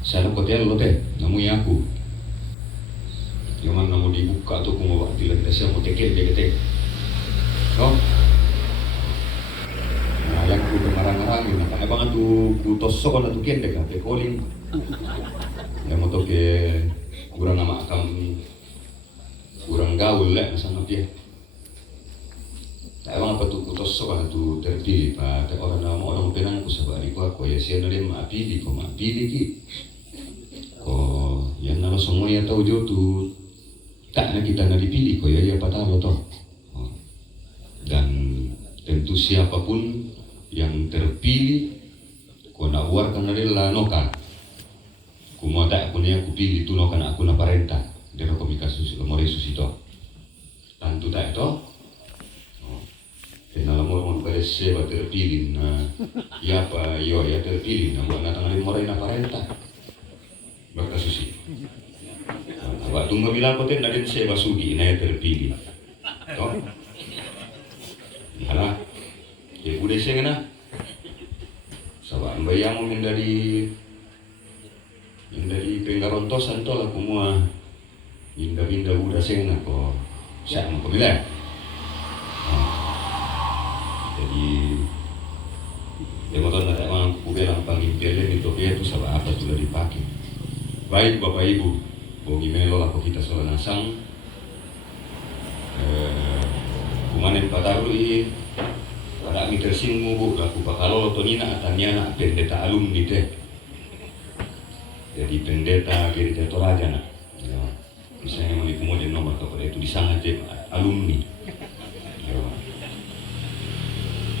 Sana kotel lo teh, namui aku. Yang mana mau dibuka tuh mau waktu lagi saya mau tekel dia ketek. Oh, nah yang ku marang-marang ini, nah banget tuh ku tosok atau kian dek, te calling. Yang mau tuh ke kurang nama akam, kurang gaul lah sama dia. Tak emang apa tuh ku tosok atau terpilih, pak. Orang nama orang penang ku sabari ku ya sih nanti maapi ki. Oh, yang nama semua ya tahu dia tuh tak nak kita nak dipilih kok ya dia patah lo toh. Oh. Dan tentu siapapun yang terpilih kau nak warkan adalah nokan. Ku mau tak aku ni aku pilih tu nokan aku nak parenta. Dia nak komunikasi mau resus itu. Tentu tak itu. Oh. Kenal mau berese terpilih na ya apa yo ya terpilih na buat natang ada mau rena parenta. Berkasus itu. Waktu bilang aku tidak ada saya basugi, saya terpilih. Toh, mana? Ya udah saya kena. Sebab bayang mungkin dari penggarontosan tu lah semua. Indah udah saya kena kok. Saya mau bilang. Jadi, dia mau tahu nak emang aku bilang panggil pilihan itu dia tu sebab apa sudah dipakai. Baik Bapak Ibu. Bogi melo aku kita soal nasang kumanen padarui pada mi tersinggung bu aku pakalo tonina atanya nak pendeta alumni teh jadi pendeta gereja Toraja nak ya, misalnya mau dikumpulin nomor kepada itu disangat alumni ya.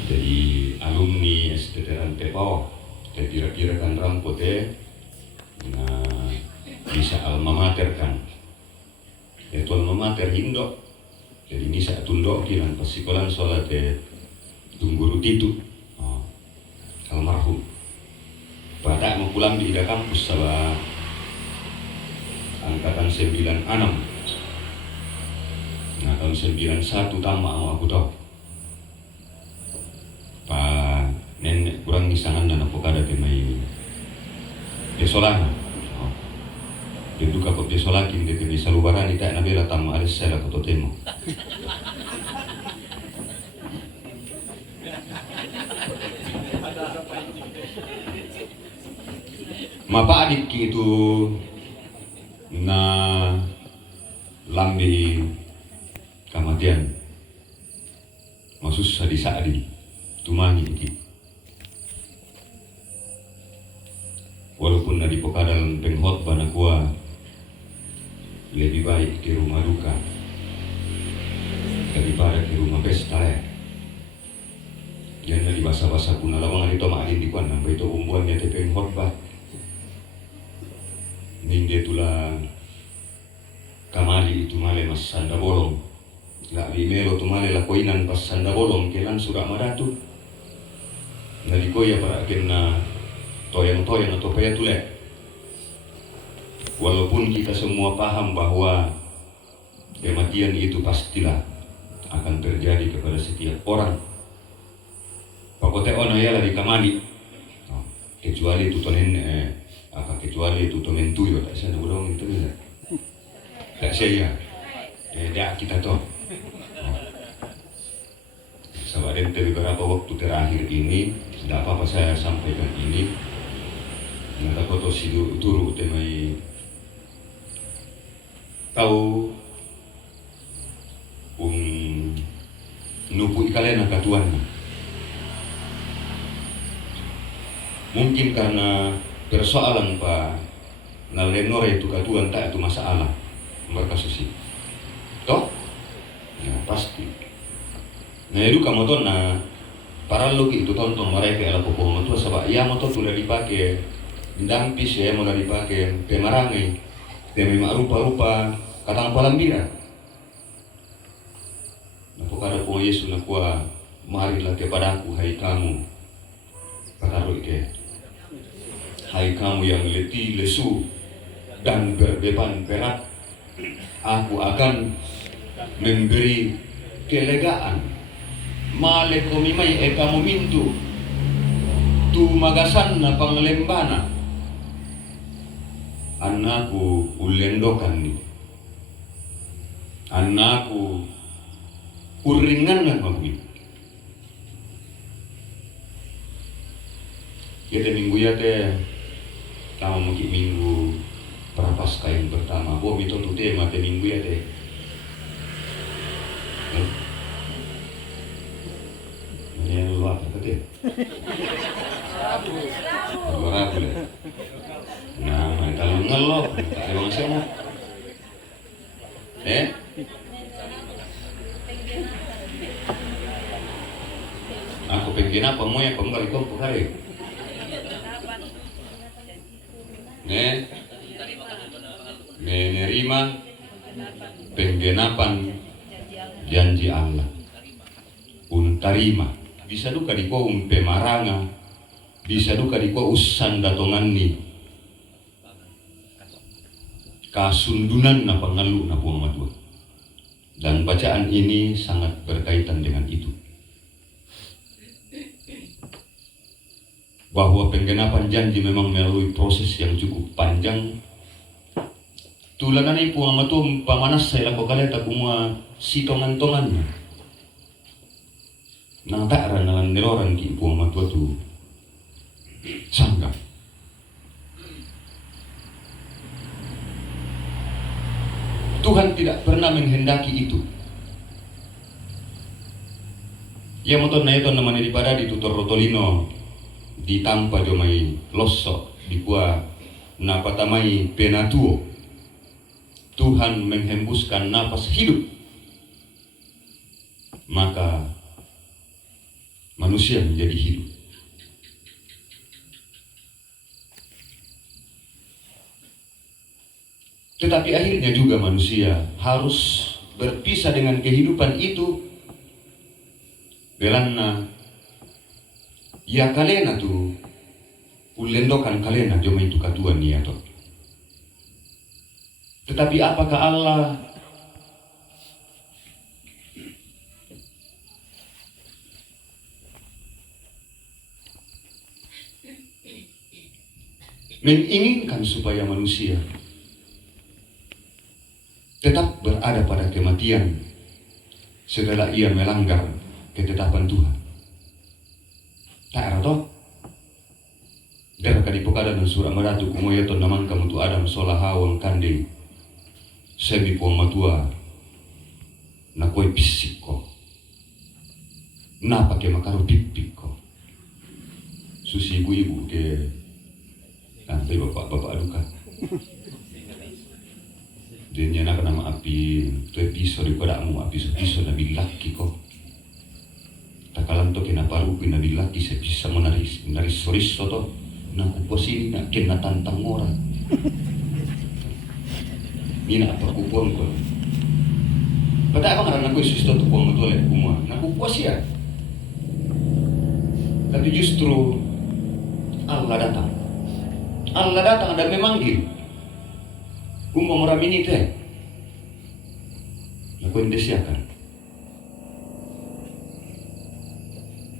Jadi alumni STTRan Tepau kira-kira kan rampote nah bisa alma mater kan yaitu alma mater Indo jadi ini saya tunduk kiran pasikolan sholat tungguru itu almarhum pada mau pulang di ida kampus salah angkatan 96 nah tahun 91 tamak aku tahu pak nenek kurang nisangan dan aku kada temai desolana dia duka kok dia solakin dia kini salubaran ita nabela tamu ada saya foto temo. Mapa adik itu na lambi kematian maksud sadi tumangi iki. Walaupun nadi pokadal penghot bana kuah lebih baik di rumah duka daripada di rumah pesta ya. Jangan di basa-basa kuna lawangan itu makin di kuan sampai itu umbuannya tepeng khotbah. Ning dia tulang kamali itu male mas sanda bolong. Nggak limelo tu male la koinan pas sanda bolong kelan surak maratu. Nali koya para kena toyang-toyang atau paya tulek. Walaupun kita semua paham bahwa kematian itu pastilah akan terjadi kepada setiap orang. Pakote ona ya di kamali. Kecuali itu tonen kecuali itu tonen tuyo tak saya urang itu ya. Tak saya. Dak kita toh. Sebab dari beberapa waktu terakhir ini tidak apa-apa saya sampaikan ini. Nada foto sidu turu temai tahu nupu ikalena katuan mungkin karena persoalan pak nalenore itu katuan tak itu masalah berkasus itu toh ya pasti nah itu kamu tuh nah para logi itu tonton mereka ala pokok itu sebab ya motor sudah dipakai dampis ya mau dipakai pemarangai dia memang rupa-rupa katang palambira. Napokada po Yesus na kuah marilah kepadaku hai kamu kataru ike hai kamu yang letih lesu dan berbeban berat aku akan memberi kelegaan male komimai kamu mintu tu magasan na panglembana anakku ulendokan ni, anakku uringan na magmi. Yate minggu yate kama mungkin minggu prapaskah yang pertama. Bo mito tu tema te minggu yate. Ini luar kata. Luar boleh. Nah, kalau ngelok, emang siapa? Aku pengen apa mau ya kamu kali kau hari? Menerima penggenapan janji Allah. Untarima bisa duka di kau pemaranga, bisa duka di kau usan datongan ni kasundunan na pangalu na puamatua. Dan bacaan ini sangat berkaitan dengan itu. Bahwa penggenapan janji memang melalui proses yang cukup panjang. Tulanan ay puamatua pamanas sa ilako kaleta kumua sitongan-tongannya. Nang ta'ran nalan niloran ki puamatua tu sanggap. Tuhan tidak pernah menghendaki itu. Ya motor na ito naman daripada di tutor rotolino ditampa jomai losok di kuah napatamai penatuo. Tuhan menghembuskan napas hidup, maka manusia menjadi hidup. Tetapi akhirnya juga manusia harus berpisah dengan kehidupan itu. Belanna ya kalena tu ulendokan kalena joma itu katuan niya to. Tetapi apakah Allah menginginkan supaya manusia tetap berada pada kematian setelah ia melanggar ketetapan Tuhan? Tak ada toh? Dari kadipokada dan surah meratu kumoyaton namang kamu tu Adam solahawang kandeng semi puamatua na koy pisik ko na pakai makaro pipik ko susi ibu-ibu ke nanti bapak-bapak adukan. Dia nyana nama api tu episode pada amu episode nabi laki ko. Takalan to kena paru pina laki saya bisa menaris soris soto na kuposini na kena tantang orang. Ina apa kupuang ko. Pada apa karena aku sudah tu kuang tu leh kumua. Na kupuas ya. Tapi justru Allah datang. Allah datang dan memanggil. Kumpa meramini teh, aku indesiakan.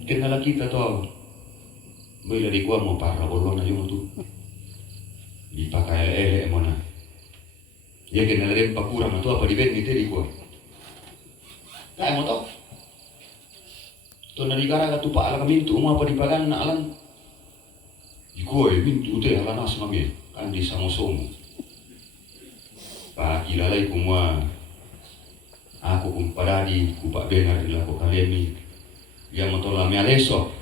Kenala kita to, bila di gua mau parah bolong aja mau tu, dipakai ele mana? Ya kenala dia pakurang atau apa di bed ni teh di gua. Tak mau to. To nari gara tu pak alam mintu mau apa di pagan nak alam. Di gua mintu teh alam nas mami, kan di samo-somo. Kilalay kumwa ako kumparadi kupak benar ila ko kalemi yang mentolami aleso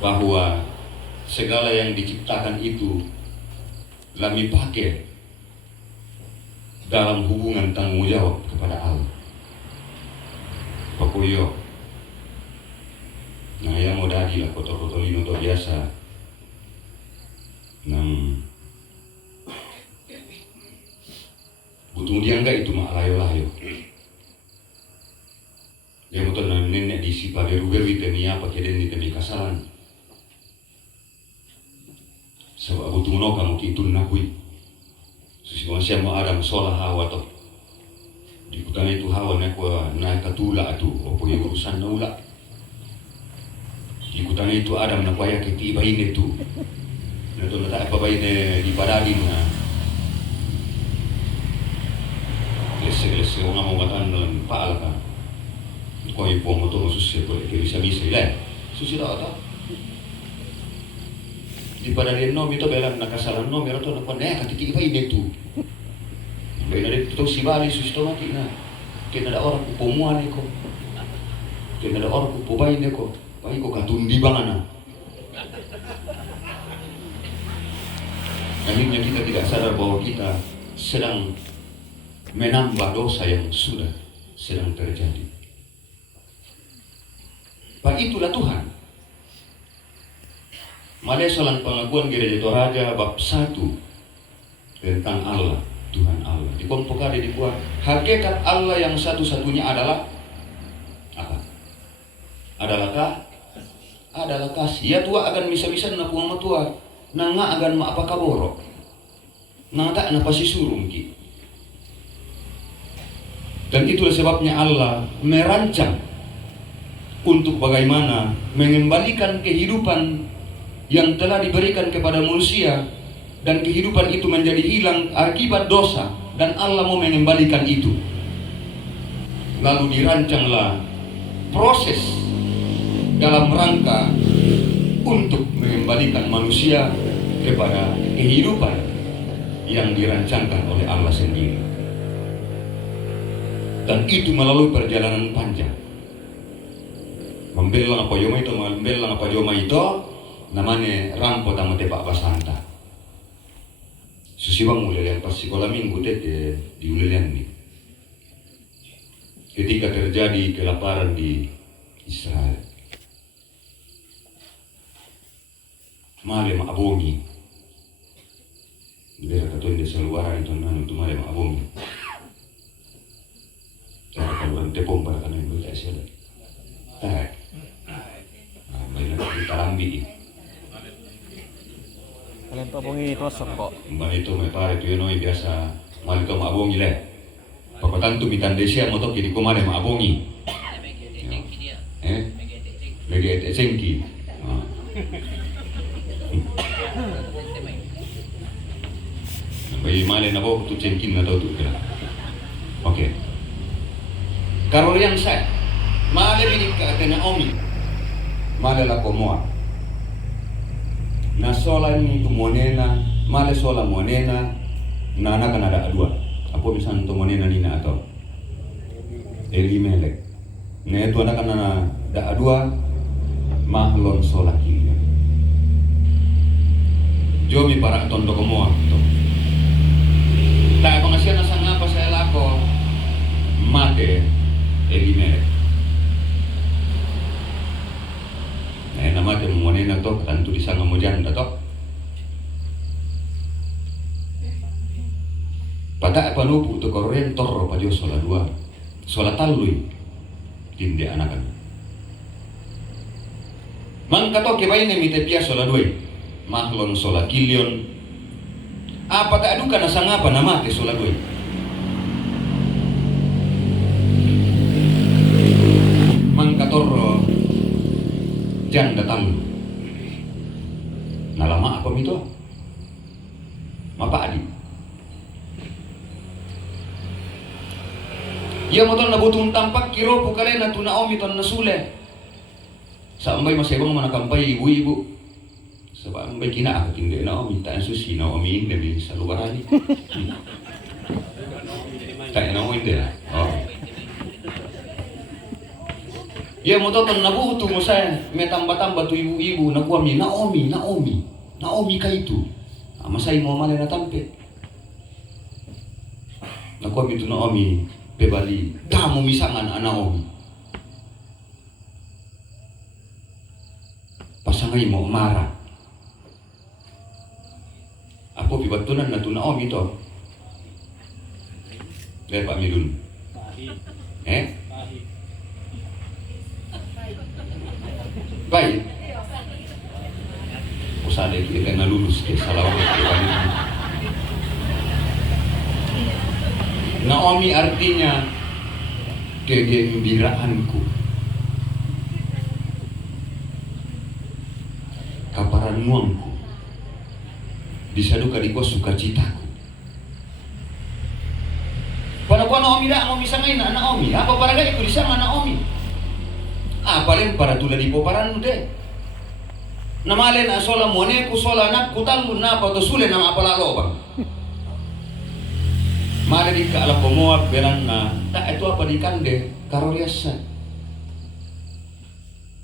bahwa segala yang diciptakan itu lami pakai dalam hubungan tanggung jawab kepada Allah. Pakuyo nah yang mau dadi lah kotor-kotorino to biasa nang butuh dia enggak itu mak layo-layo. Dia betul na nenek di si pada rubewi temi apa keden di temi kasalan. Sebab butuh no kamu kitun nakui. Susi manusia mau Adam solah Hawa to. Di kutana itu Hawa naik katula tu, opo yang urusan naula. Di kutana itu Adam nak waya ketiba ini tu. Ito na tayo pabay di parading na Klese ko nga mga tanan paala ka. Kung yung po mo ito, susi ko, misa ilan. Susi daw ito. Di pa na rin no, ito belang nakasalan no, meron ito, katitibay nito. Bay na rin ito, si Bali, susi ito mati na. Kinada orang ko pumuan ko. Kinada orang ko pubay ko. Pagi ko katundi ba nga na. Akhirnya kita tidak sadar bahwa kita sedang menambah dosa yang sudah sedang terjadi. Pak itulah Tuhan. Malesolan pengakuan Gereja Toraja bab 1 tentang Allah, Tuhan Allah. Di kelompok ada dibuat hakikat Allah yang satu-satunya adalah apa? Adalah kasih. Ya tua akan bisa-bisa na puang matua. Nanga agan ma apa kaborok. Nata na pasisurung ki. Dan itulah sebabnya Allah merancang untuk bagaimana mengembalikan kehidupan yang telah diberikan kepada manusia, dan kehidupan itu menjadi hilang akibat dosa, dan Allah mau mengembalikan itu. Lalu dirancanglah proses dalam rangka untuk mengembalikan manusia kepada kehidupan yang dirancangkan oleh Allah sendiri. Dan itu melalui perjalanan panjang. Membelang apa joma itu namanya rampo tama tepak basanta. Susibang mulai yang pas sekolah minggu tete di ulilian nih. Ketika terjadi kelaparan di Israel, male maabongi. Dia kata di seluaran itu nanu itu male maabongi. Kalau tepung pada kanan itu tak siapa. Tak. Mainan kita ambil. Kalian pabongi tosok kok. Mbak itu may pare itu yun biasa mali to maabongi le. Pagkatan tu mitan desia mo to kini ko mali maabongi. Lagi ete sengki. Bayi mali na po tu sengkin na to tu kira. Oke. Karol yang saya mali bidik ka tena omi. Mali la komoa. Na sola ni tumonena, male sola monena, na anak kan ada dua. Apa misalnya tumonena nina atau Elimelek. Ne itu anak kan ada dua, mahlon sola kiri. Jomi para tondo komoa. Tak pengasihan asal apa saya lako mate Elimelek. Nah, nama dia monena to tentu disanga mojanda to. Pada apa nupu to koren torro pajo sola dua. Sola talui tinde anakan. Mangka to ke baine mite pia sola dua. Mahlon sola kilion. Apa tak adukan asang apa nama te sola dua. Mangka torro janda tamu. Nalama apa itu? Mapa adi. Ia motor na butong tampak kiro pukale na tunaomi ton nasule. Sa ambay masebang manakampay ibu-ibu. Sa ambay kina akatindi naomi taan susi naomi hindi sa lugar ali. Tayo naomi hindi. Oh. Ya mo to nabuto mo sa may tamba-tamba to ibu-ibu nakuha mi Naomi ka ito. Masay mo mali na tampe. Nakuha mi to Naomi pebali damo misangan Naomi. Pasangay mo mara. Apo pibatunan na to Naomi to. Kaya pa mi dun. Baik. Usah deh kita lulus ke salawat kepada Naomi artinya kegembiraanku, kaparanuanku. bisa duka di kuas sukacitaku. Pada kuah Naomi dah mau bisa ngain anak Naomi. Apa para gak ikut disama Naomi? Paling para tula di poparan deh. Namalen asola mone ku sola anak kutalun na apa to sule nama apa lalo bang. Mare di kala pomoa beran na tak itu apa di kande karoriasa.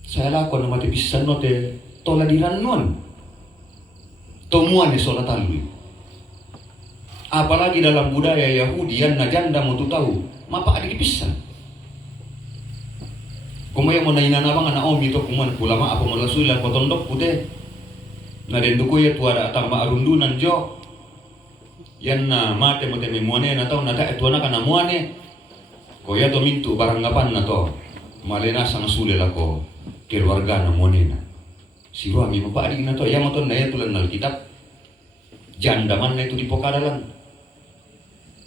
Saya lakon nama te bisa note tola diranuan. Tomuan di sola talui. Apalagi dalam budaya Yahudi yang najanda mau tu tahu, mapa adik pisah. Kumaya mo nainan abang anak Naomi to kuman kulama apa mo lasulan potondok pute. Na denduko ya tuara atang maarundunan jo. Yan na mate mo teme muane na to na ta etuana kana muane. Ko ya to mintu barangapan na to. Malena sang sule lako keluarga na muane na. Si Ruami mo pa adik na to ya mo to na ya tulan Alkitab. Janda man na itu di pokadalan.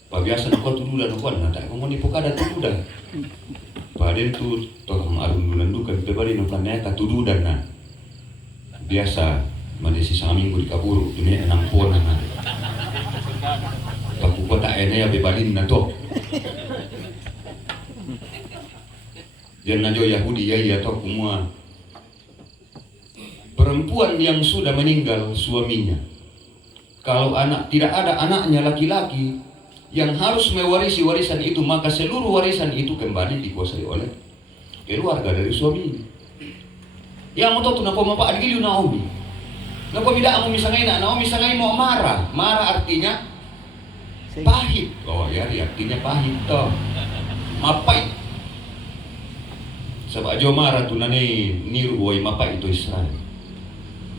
Pabiasa na ko tududan ko na ta ko mo di pokada tududan. Padahal tu tolong arundulan duka kita bari no planeta tududan na. Biasa manesi sa minggu di kaburu dunia enam pona na. Tapi kota ene ya bebalin na to. Jangan jo Yahudi ya to semua. Perempuan yang sudah meninggal suaminya. Kalau tidak ada anaknya laki-laki yang harus mewarisi warisan itu, maka seluruh warisan itu kembali dikuasai oleh keluarga dari suaminya. Yang mau tahu kenapa mau pak adil Naomi? Kenapa tidak mau misalnya Naomi misalnya mau marah? Marah artinya pahit. Oh ya, artinya pahit toh. Mapai. Sebab jo marah tu nani niru boy mapai itu Israel.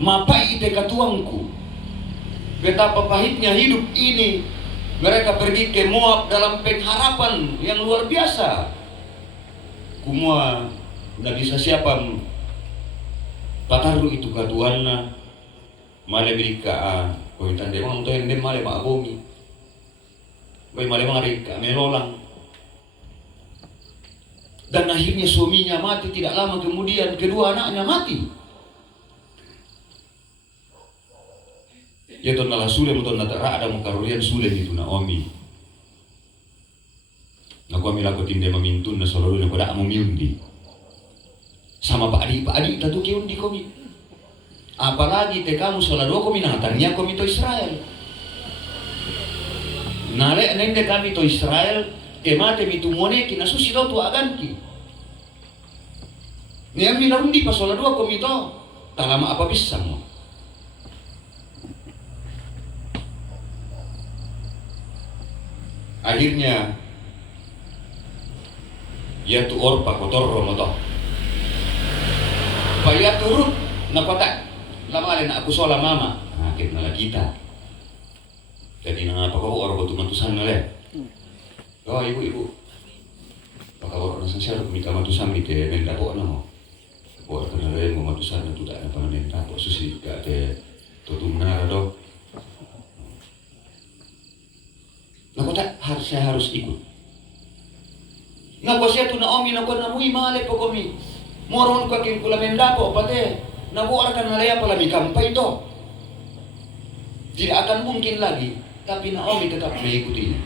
Mapai itu katuangku. Betapa pahitnya hidup ini. Mereka pergi ke Moab dalam pengharapan yang luar biasa. Kumua nggak bisa siapa pataru itu katuanna male mereka kau tanda emang untuk yang dem male mak abomi. Kau male mereka melolang. Dan akhirnya suaminya mati tidak lama kemudian kedua anaknya mati. Ya ton nala sule mo ton natara ada mo karurian sule itu Naomi. Na ko mila ko tinde mamintun na sololo na ko da mo miundi. Sama Pak Adi tatu kiundi komi. Apalagi te kamu solado komi natanya komi to Israel. Nare nende kami to Israel ke mate mitu mone ki nasusi to tu aganki. Ni ambi narundi pa solado komi to. Talama apa bisa mo? Akhirnya ya tu Orpa kotor romoto. Paya turut na kota. Lama alin aku sola mama. Nakit na kita. Jadi na apa ko oro tu matusan na le. Oh ibu. Pakawaro na sa kumita matusan ni te nenda po na mo. Oro na le mo matusan na tu ta na panenda po susi ka te tutumna do. Saya harus ikut. Nako siya tu Naomi nako namui male po kami. Moron ka kin kula menda po pate. Nabuar kan nalaya pala mi kampay to. Tidak akan mungkin lagi, tapi Naomi tetap mengikutinya.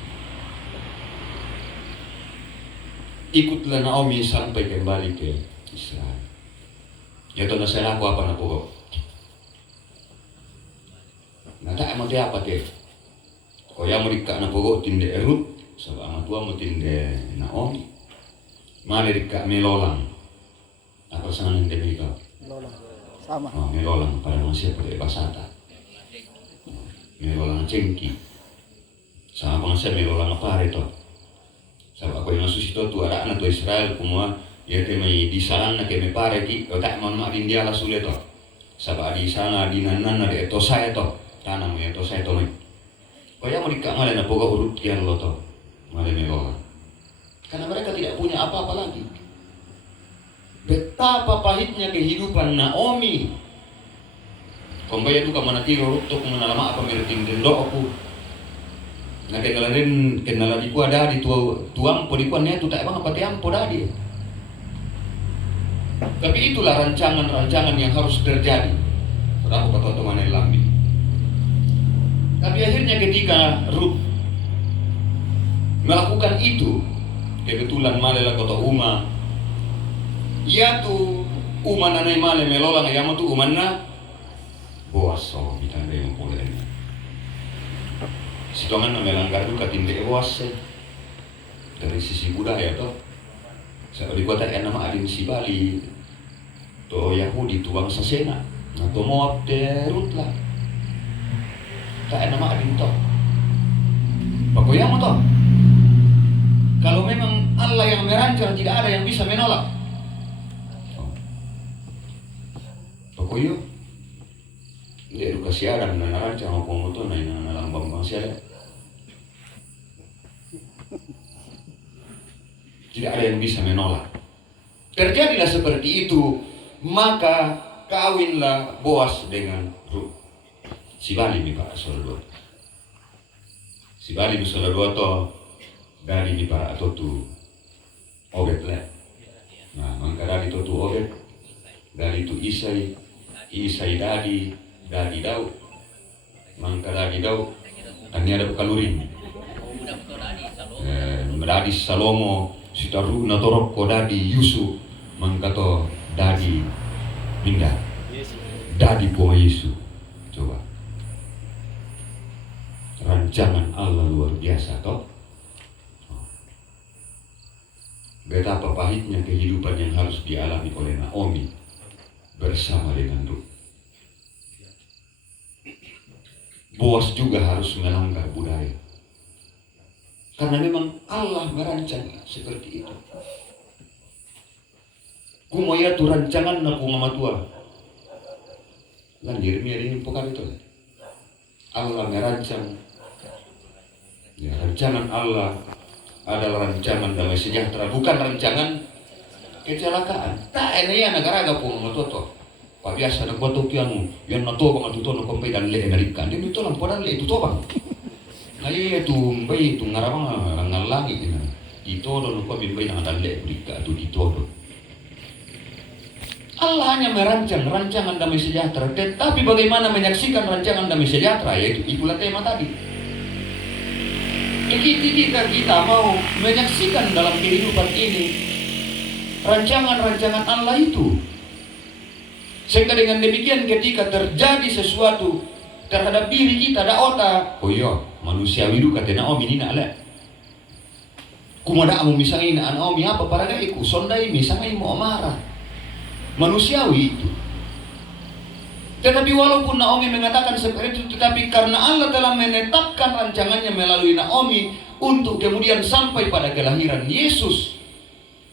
Ikutlah Naomi sampai kembali ke Israel. Ya to nasa ako apa na po. Nata mo dia apa te? Koya mo rika na po tinde Erut. Sabab amat tua mo tinde Naomi. Mali rika melolang. Apa sangan yang demi kau? Melolang. Sama. Oh, melolang pada manusia pada basata. Melolang cengki. Sama bangsa melolang apa itu? Sabab aku yang masus itu tu ada anak tu Israel kumua ya temai di sana ke me pare ki tak mau mak dia la sule to. Sabab di sana di nanan ada itu saya to. Tanam ya to saya to mai. Kaya mau dikak na poga urut kian lo to. Male melolang. Karena mereka tidak punya apa-apa lagi. Betapa pahitnya kehidupan Naomi. Kumbaya duka manatiro rukto kung manalama apa meriting dendo aku. Na kenalarin kenaladi ko ada di tuang po di ko niya tu tak bang apa tiampo dadi. Tapi itulah rancangan-rancangan yang harus terjadi. Berapa kata teman lambi. akhirnya ketika Ruth melakukan itu, kebetulan malela kota Uma, ia tu Uma nanai male melolang ayam tu umanna Boas so bitanda yang boleh. Sitongan na melanggar duka tinde Boas dari sisi budaya toh. Sa di kota nama adin si Bali to Yahudi tuang sasena. Nah to Moab te Ruth lah. Tak nama adin toh. Pakoyamo toh. Kalau memang Allah yang merancang, tidak ada yang bisa menolak. Pakoyo, dia edukasi Adam dan merancang apa motor na ina lambang bangsa. Tidak ada yang bisa menolak. Terjadilah seperti itu, maka kawinlah Boas dengan Ruth. Si Bali mi Pak Saudara. Si Bali mi Saudara toh dari di para atau tu Obed lah. Nah, maka dari itu tu Obed, dari itu Isai dari Daud, maka dari Daud, ini ada kalurin. Dari Salomo, sitaru natorok ko dari Yusuf, maka to dari Binda, dari po Yesus. Coba, rancangan Allah luar biasa toh. Betapa pahitnya kehidupan yang harus dialami oleh Naomi bersama dengan Ruth. Boas juga harus melanggar budaya. Karena memang Allah merancang seperti itu. Kumoya tu rancangan na pungamatua. Lan Yeremia ini pokal itu. Allah merancang. Ya, rancangan Allah adalah rancangan damai sejahtera, bukan rancangan kecelakaan. Tak ini ya negara agak pun ngotot. Pak biasa nak buat topianmu, yang nato bang atuto nak kompai dan le ngarikan. Dia itu lampu dan le itu bang. Nah itu bayi itu ngarang ngalangi ini. Itu don nak kompai dan dan le berika itu itu. Allah hanya merancang rancangan damai sejahtera. Tetapi bagaimana menyaksikan rancangan damai sejahtera, yaitu itulah tema tadi. Ketika kita mau menyaksikan dalam kehidupan ini rancangan-rancangan Allah itu, sehingga dengan demikian ketika terjadi sesuatu terhadap diri kita ada otak, oh iya manusiawi itu kata Naomi ini nak lah. Kumada amu misalnya ina Naomi apa para gaiku sondai misalnya mau marah, manusiawi itu. Tetapi walaupun Naomi mengatakan seperti itu, tetapi karena Allah telah menetapkan rancangannya melalui Naomi untuk kemudian sampai pada kelahiran Yesus.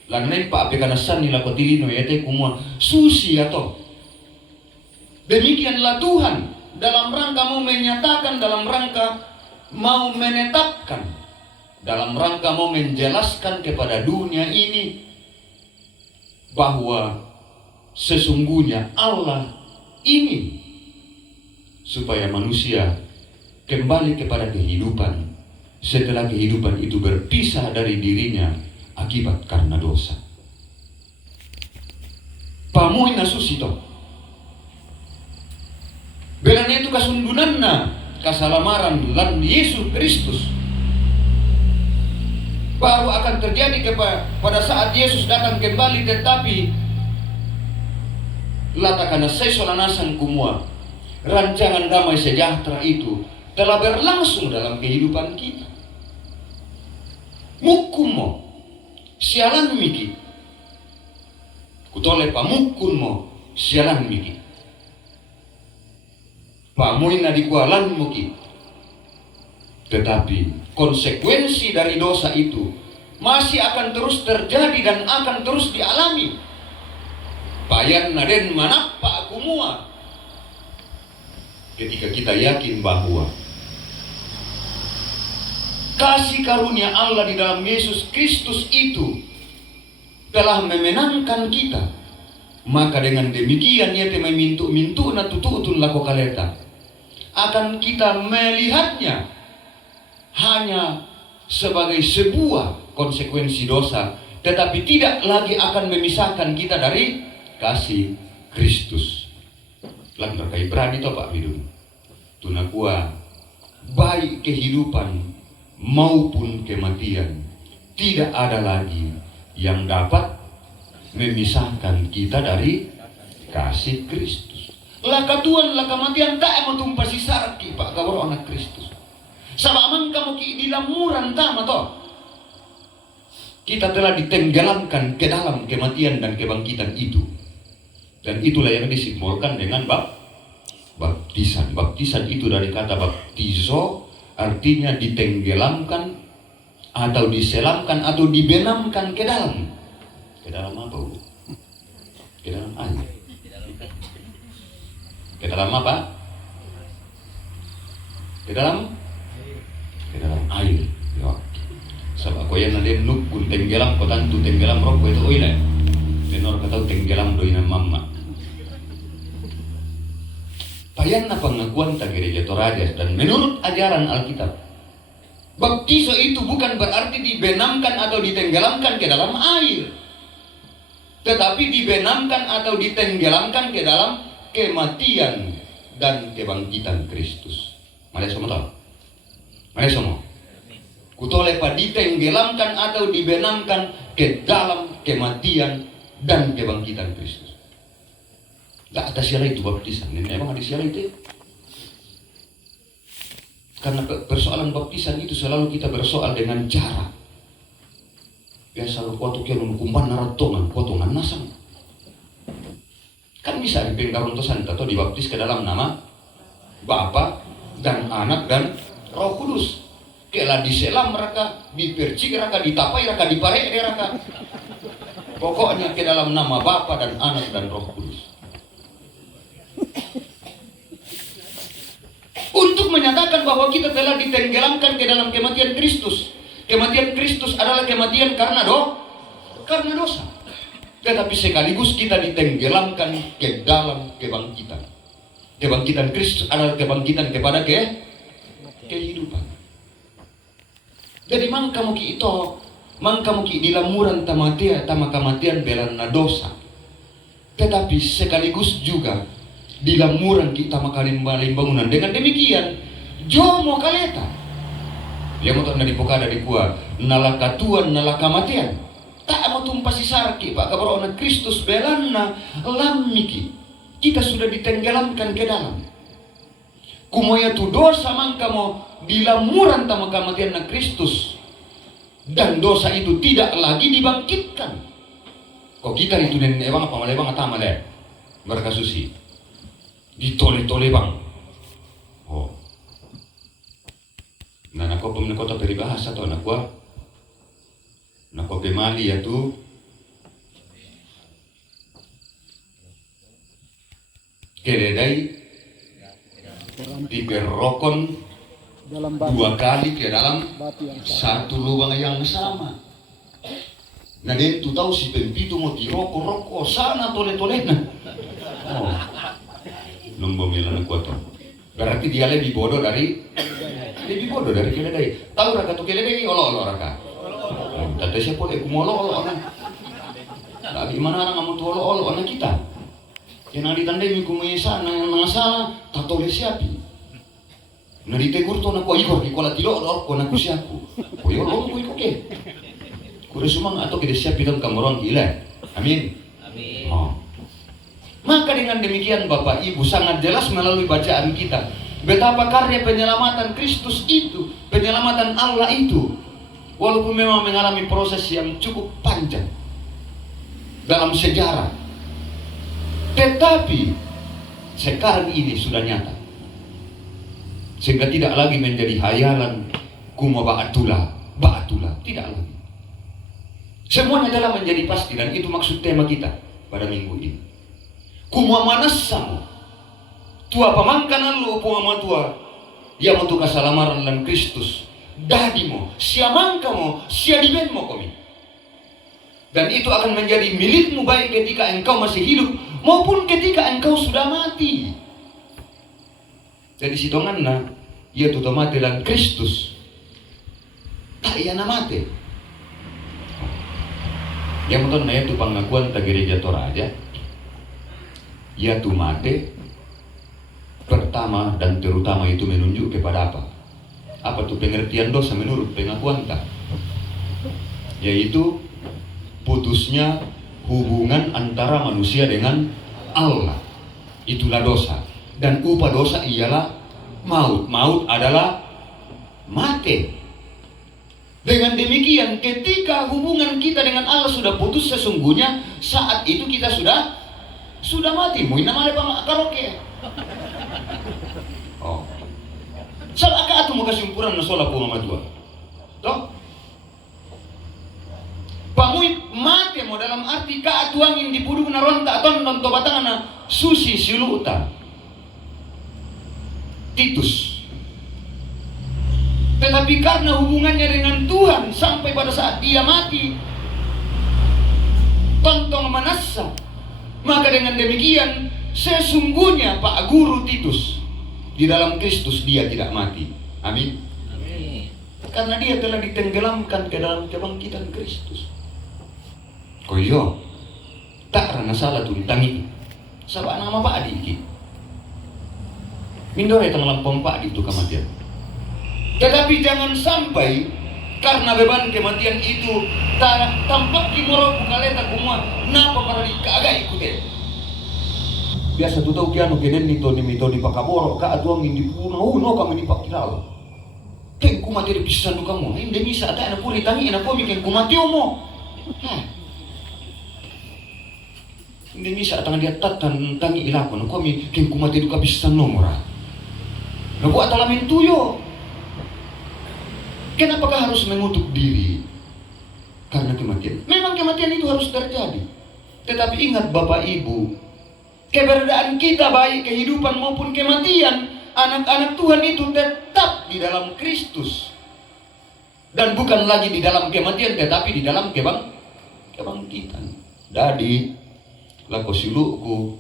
Lanai pak apakah nasan nila kotilino yaitu kumua susi atau demikianlah Tuhan dalam rangka mau menyatakan, dalam rangka mau menetapkan, dalam rangka mau menjelaskan kepada dunia ini bahwa sesungguhnya Allah ingin supaya manusia kembali kepada kehidupan setelah kehidupan itu berpisah dari dirinya akibat karena dosa. Pamoy na susito. Belanya itu kasundunanna kasalamaran lan Yesus Kristus baru akan terjadi pada saat Yesus datang kembali, tetapi latakan sesolanasan kumua rancangan damai sejahtera itu telah berlangsung dalam kehidupan kita. Mukumo sialan miki kutole pamukunmo sialan miki pamuina dikualan muki, tetapi konsekuensi dari dosa itu masih akan terus terjadi dan akan terus dialami. Payan naden manapa kumua. Ketika kita yakin bahwa kasih karunia Allah di dalam Yesus Kristus itu telah memenangkan kita, maka dengan demikian ia memintu na tututun lako kaleta akan kita melihatnya hanya sebagai sebuah konsekuensi dosa, tetapi tidak lagi akan memisahkan kita dari kasih Kristus. Lang terkait berani to Pak Bidun. Tunakua baik kehidupan maupun kematian, tidak ada lagi yang dapat memisahkan kita dari kasih Kristus. Laka Tuhan, laka matian tak mau tumpasi sarki pak kawaro anak Kristus. Sama amang kamu ki dilamuran tama toh. Kita telah ditenggelamkan ke dalam kematian dan kebangkitan itu. Dan itulah yang disimbolkan dengan baptisan. Baptisan itu dari kata baptizo, artinya ditenggelamkan atau diselamkan atau dibenamkan ke dalam. Ke dalam apa? Ke dalam air. Ke dalam apa? Ke dalam air. Ya. Sebab kau yang nanti nukun tenggelam, kau tantu tenggelam rok kau itu oile. Tenor kau tahu tenggelam doinan mama. Payan na pengakuan tak gereja Toraja dan menurut ajaran Alkitab, baptiso itu bukan berarti dibenamkan atau ditenggelamkan ke dalam air, tetapi dibenamkan atau ditenggelamkan ke dalam kematian dan kebangkitan Kristus. Mari semua tahu. Mari semua. Kutoleh pa ditenggelamkan atau dibenamkan ke dalam kematian dan kebangkitan Kristus. Gak ada siala itu baptisan. Emang ada siala itu? Karena persoalan baptisan itu selalu kita bersoal dengan cara. Biasa waktu kita kumpan naratongan, potongan nasang. Kan bisa dipengkarun tosan atau dibaptis ke dalam nama Bapa dan Anak dan Roh Kudus. Kela diselam mereka, dipercik mereka, ditapai mereka, diparek mereka. Pokoknya ke dalam nama Bapa dan Anak dan Roh Kudus. Untuk menyatakan bahwa kita telah ditenggelamkan ke dalam kematian Kristus. Kematian Kristus adalah kematian karena dosa. Tetapi sekaligus kita ditenggelamkan ke dalam kebangkitan. Kebangkitan Kristus adalah kebangkitan kepada kehidupan. Jadi mangkamuki dilamuran kematian belana dosa. Tetapi sekaligus juga dilamuran kita makalimbalin bangunan. Dengan demikian, jomo kaleta. Dia mau tak nadipoka dari kuah nalaka tuan nalaka matian. Tak mau tumpasi sarki pak kabar anak Kristus belana lamiki. Kita sudah ditenggelamkan ke dalam. Kumoya tu dosa mangkamo dilamuran tama kematian na Kristus. Dan dosa itu tidak lagi dibangkitkan. Kok kita itu nen ebang apa malebang atama le. Mereka susi. Ditole-tole bang. Oh. Nah, nako pemenang kota peribahasa to anak gua. Nako pemali ya tu. Keledai digerokon dua kali ke dalam satu lubang yang sama. Nah dia itu tahu si pempitu mau dirokok sana tole-tole nah. Oh. Nombor milan kuat. Berarti dia lebih bodoh dari keledai. Tahu raka tu keledai olo raka. Tadi siapa aku mau olo anak. Tapi mana orang kamu tu olo anak kita. Yang ditandai minggu sana yang masalah tak tole siapi. Nah ditegur tu nak kau ikut di kola tilo kau nak siapu. Kau yolo kau ikut ke. Kau sumang atau kita siap dalam kamuron gila. Amin. Amin. Oh. Maka dengan demikian Bapak Ibu sangat jelas melalui bacaan kita betapa karya penyelamatan Kristus itu, penyelamatan Allah itu, walaupun memang mengalami proses yang cukup panjang dalam sejarah, tetapi sekarang ini sudah nyata, sehingga tidak lagi menjadi hayalan kuma ba'atula, tidak lagi. Semuanya adalah menjadi pasti dan itu maksud tema kita pada minggu ini. Kuma manassamu tua pamangkanan lu upuma tua yang untuk keselamaran dalam Kristus dadimo siamangkamo siadibenmo kami, dan itu akan menjadi milikmu baik ketika engkau masih hidup maupun ketika engkau sudah mati. Jadi sitonganna ia tuh mati dalam Kristus tak ia mati. Yang menurut itu pengakuan tak gereja Toraja ia tuh mati pertama dan terutama itu menunjuk kepada apa? Apa tuh pengertian dosa menurut pengakuan tak? Yaitu putusnya hubungan antara manusia dengan Allah. Itulah dosa. Dan upah dosa ialah maut. Maut adalah mati. Dengan demikian, ketika hubungan kita dengan Allah sudah putus, sesungguhnya saat itu kita sudah mati. Mau namanya apa karaoke? Oh. Salah ka atau mau kesimpulan na sola po mga tua. Toh? Pamui mati mo dalam arti kaatuangin di puduk na ronta aton nonto batangan na susi siluta. Titus. Tetapi karena hubungannya dengan Tuhan sampai pada saat dia mati, tontong manasa, maka dengan demikian sesungguhnya Pak Guru Titus di dalam Kristus dia tidak mati. Amin. Amin. Karena dia telah ditenggelamkan ke dalam kebangkitan Kristus. Koyo tak rana salah tuntangi. Sabak nama Pak Adi iki. Mindore tang lampong Pak Adi itu kematian. Tetapi jangan sampai karena beban kematian itu tampak kimoro bukaleta kumua napa para dikaga ikutin. Biasa tu tahu kiano keden nito ni mito di pakaboro ka atuang indi puna no kami ni pakilao. Ken kumati di pisan du kamu. Inde misa ta na puri tangi na ko mi ken kumati mo. Inde misa tangan dia tatan tangi ilako na ko mi ken kumati du ka pisan nomora. Na buat alamin tuyo. Kenapakah harus mengutuk diri? Karena kematian. Memang kematian itu harus terjadi. Tetapi ingat Bapak Ibu, keberadaan kita baik kehidupan maupun kematian, anak-anak Tuhan itu tetap di dalam Kristus. Dan bukan lagi di dalam kematian, tetapi di dalam kebangkitan. Jadi, lako siluku,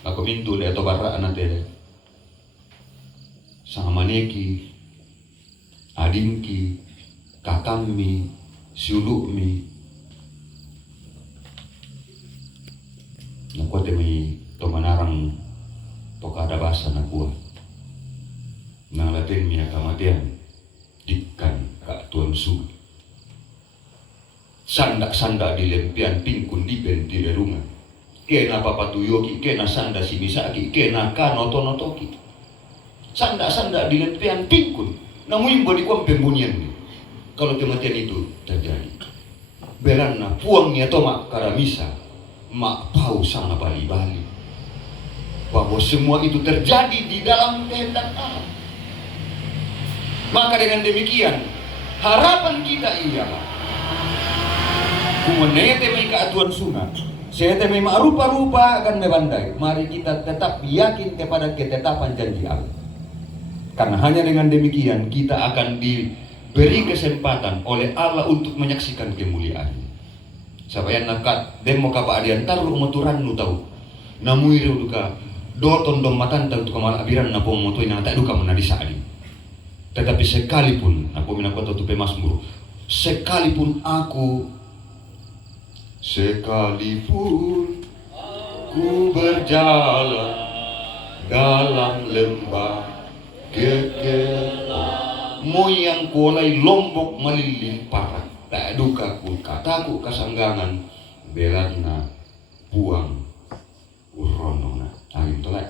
lako mintu le atau barra anatele. Sama maneki, adingki, kakami, siulukmi. Nakuha may tumanarang tokada basa na kuha. Nalatin miya kamatian, dikkan kaatuan sugi. Sanda-sanda di lempian pingkun di bentirerungan. Kena papatuyoki, kena sanda simisaki, kena kanotonotoki. Sanda-sanda di lempian pingkun. Namun di kuang pembunyian ni. Kalau kematian itu terjadi, berana puangnya tomak karamisa, mak pau sama bali-bali. Bahwa semua itu terjadi di dalam kehendak Allah. Maka dengan demikian, harapan kita ialah kumenete may kaatuan sunat, saya may maarupa-rupa akan mebandai. Mari kita tetap yakin kepada ketetapan janji Allah. Karena hanya dengan demikian kita akan diberi kesempatan oleh Allah untuk menyaksikan kemuliaan. Sabayan nakat demo kapa adian taruh moturan nu tahu. Namuiru duka doton dom matan tahu tuka malabiran na pomotoi na tak duka menadi saadi. Tetapi sekalipun aku minakota tu pemasmur, sekalipun aku ku berjalan dalam lembah moyang kulay lombok malilimparan tak duka ku kataku kasanggangan belan na buang urono na ayun tolak